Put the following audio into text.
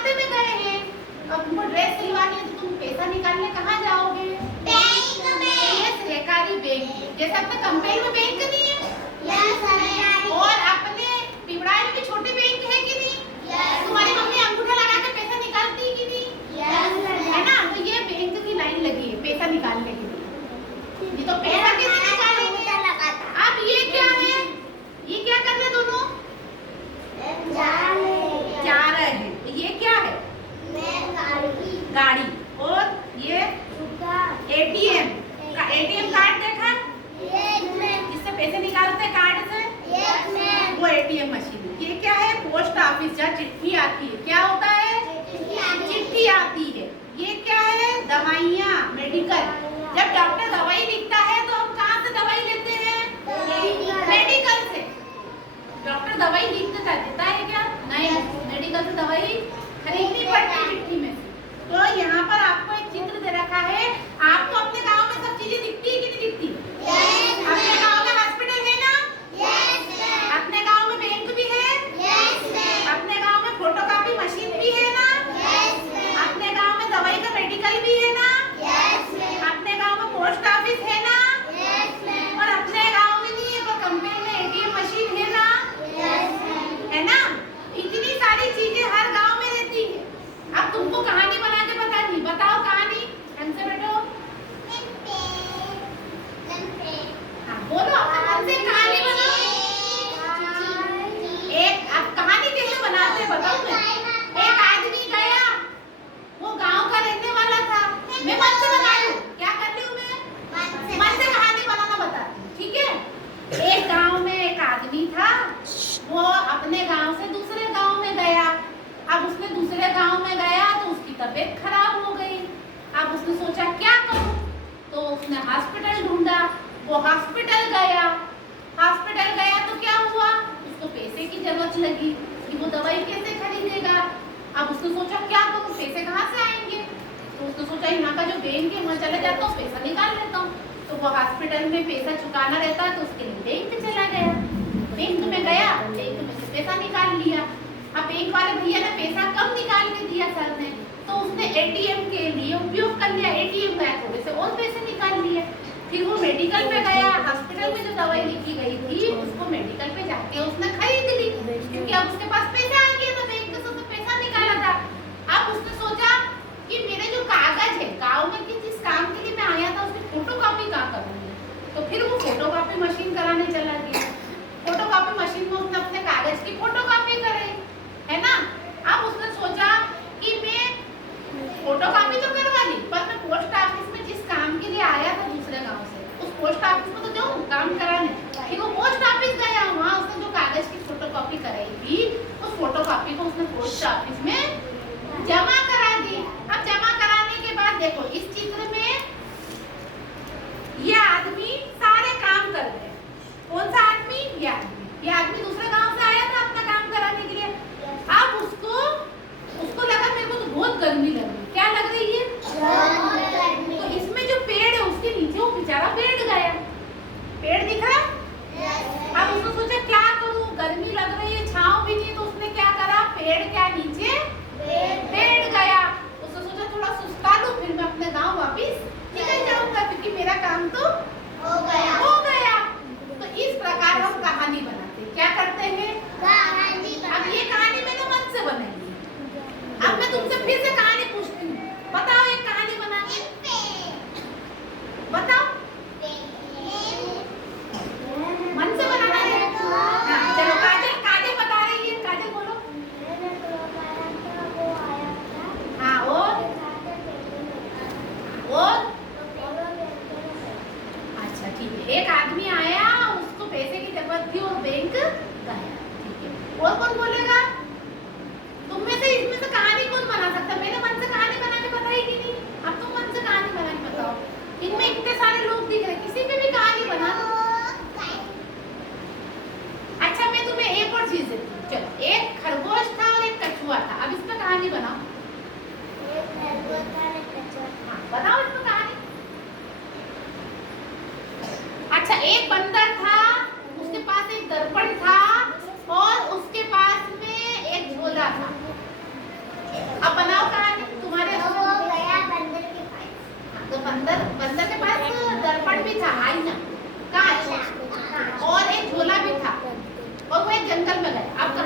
रास्ते में गए हैं, अब तुमको ड्रेस सिलवानी है तो तुम पैसा निकालने कहाँ जाओगे? बैंक में। ये सरकारी बैंक है। जैसे अपने कंपेनी में बैंक नहीं है? यस सरकारी। और अपने पिपराइल में भी छोटे बैंक है कि नहीं? यस। तुम्हारी मम्मी अंगूठा लगा के पैसा निकालती है कि नहीं? यस है ना? तो ये बैंक की लाइन लगी है पैसा निकालने के लिए। ये तो पैसा कैसे निकालेंगे? अब ये क्या है? ये क्या कर रहे दोनों? जा रहे हैं। ये क्या है? गाड़ी। और ये एटीएम का एटीएम कार्ड देखा? इससे पैसे निकालते हैं कार्ड से, वो एटीएम मशीन। ये क्या है? पोस्ट ऑफिस, जहाँ चिट्ठी आती है। क्या होता है? चिट्ठी आती है। ये क्या है? दवाइयाँ, मेडिकल। जब डॉक्टर दवाई लिखता है तो हम कहाँ से दवाई लेते हैं? मेडिकल से। डॉक्टर दवाई लिख देता है क्या? नहीं, मेडिकल से दवाई खरीदनी पड़ती है चिट्ठी में। तो यहाँ पर आपको एक चित्र दे रखा है। आपको अपने गांव में सब चीजें दिखती है कि नहीं दिखती? yes, अपने गांव में हॉस्पिटल है ना? yes, अपने गांव में बैंक भी है? yes, अपने गांव में फोटोकॉपी मशीन भी है ना? yes, अपने गांव में दवाई का मेडिकल भी है ना? yes, अपने गांव में पोस्ट ऑफिस है ना? yes, और अपने गांव में नहीं है पर कंपनी में एटीएम मशीन है ना? yes, है ना? इतनी सारी चीजें हर गांव में रहती है। अब तुमको कहानी बना के बतानी, बताओ कहानी हमसे बैठो। हाँ बोलो, अपने मन से कहानी बनाओ। एक अब कहानी कैसे बनाते हैं बताओ मैं। एक आदमी गया, वो गांव का रहने वाला था। मैं मन से बना लूं, क्या कर रही हूँ मैं? मन से कहानी बनाना बताती हूँ, ठीक है? एक गांव में एक आदमी था, वो अपने गांव से दूसरे गांव में गया। अब उसने दूसरे गांव में गया तो उसकी तबीयत खराब हो गई। अब उसने सोचा क्या करूं, तो उसने हॉस्पिटल ढूंढा। वो हॉस्पिटल गया तो क्या हुआ? उसको पैसे की जरूरत लगी कि वो दवाई कैसे खरीदेगा। अब उसने सोचा क्या करूं, पैसे कहाँ से आएंगे? तो उसने सोचा यहाँ का जो बैंक है वहाँ चला जाता हूँ, पैसा निकाल लेता हूँ। तो वो हॉस्पिटल में पैसा चुकाना रहता है तो उसके लिए बैंक चला गया। बैंक में गया, बैंक में से पैसा निकाल लिया। अब बैंक वाले भैया ने पैसा कम निकाल के दिया सर ने, तो उसने एटीएम के लिए उपयोग कर लिया। एटीएम गया थोड़े से और पैसे निकाल लिए। फिर वो मेडिकल पे गया, हॉस्पिटल में जो दवाई लिखी गई थी उसको मेडिकल पे जाके उसने खरीद ली, क्योंकि अब उसके पास पैसा आ गया था, बैंक से उसने पैसा निकाला था। अब उसने सोचा कि मेरे जो कागज है गाँव में जिस काम के लिए मैं आया था उसकी फोटोकॉपी कहाँ करूँगी। तो फिर वो फोटोकॉपी मशीन कराने चला गया। फोटोकॉपी मशीन में उसने अपने कागज की फोटोकॉपी करे, है ना? अब उसने सोचा कि मैं फोटोकॉपी तो करवा ली, पर मैं पोस्ट ऑफिस में जिस काम के लिए आया था दूसरे गांव से, उस पोस्ट ऑफिस में तो जाऊँ काम कराने। फिर वो पोस्ट ऑफिस गया, वहाँ उसने जो कागज की फोटोकॉपी कराई थी उस फोटोकॉपी को उसने पोस्ट ऑफिस में जमा करा दी। अब जमा कराने के बाद देखो इस चित्र में ये आदमी सारे काम कर रहे हैं। कौन सा आदमी? ये आदमी दूसरे गांव से आया था अपना काम कराने के लिए। अब उसको लगा मेरे को तो बहुत गर्मी लग रही। क्या लग रही है? तो इसमें जो पेड़ है उसके नीचे वो बेचारा बैठ गया। पेड़ दिख रहा? अब उसने सोचा क्या करूं, गर्मी लग रही है, छांव भी नहीं, तो उसने क्या करा? पेड़ के नीचे बैठ गया। उसने सोचा थोड़ा सुस्ता लूं, फिर मैं अपने गांव वापिस निकल जाऊंगा, क्योंकि मेरा काम तो हो गया। तो इस प्रकार हम कहानी बनाते हैं। क्या करते हैं? अब ये कहानी मैंने मन से बनाई है। अब मैं तुमसे फिर से कहानी पूछती हूँ, बताओ एक कहानी बना के बताओ। मन से बनाना है? हाँ, चलो काजल बता रही है। काजल बोलो। हाँ और अच्छा ठीक है। एक आदमी आया, उसको पैसे की जरूरत थी और बैंक गया। ठीक है, और कौन बोलेगा? तुम में से इसमें से कहानी कौन बना सकता? मैंने मन से कहानी बना के बताई कि नहीं? अब तुम मन से कहानी बना के बताओ। इनमें इतने सारे लोग दिख रहे, किसी पे भी कहानी बना दो। अच्छा मैं तुम्हें एक और चीज देती हूँ। चलो, एक खरगोश था और एक कछुआ था। अब इस पे कहानी बनाओ। हाँ बताओ इस पे कहानी। अच्छा, एक बंदर था, उसके पास एक दर्पण था और उसके पास में एक झोला था। बंदर बंदर के पास दर्पण भी था, आईना, कांच, और एक झोला भी था, और वो एक जंगल में गए। अब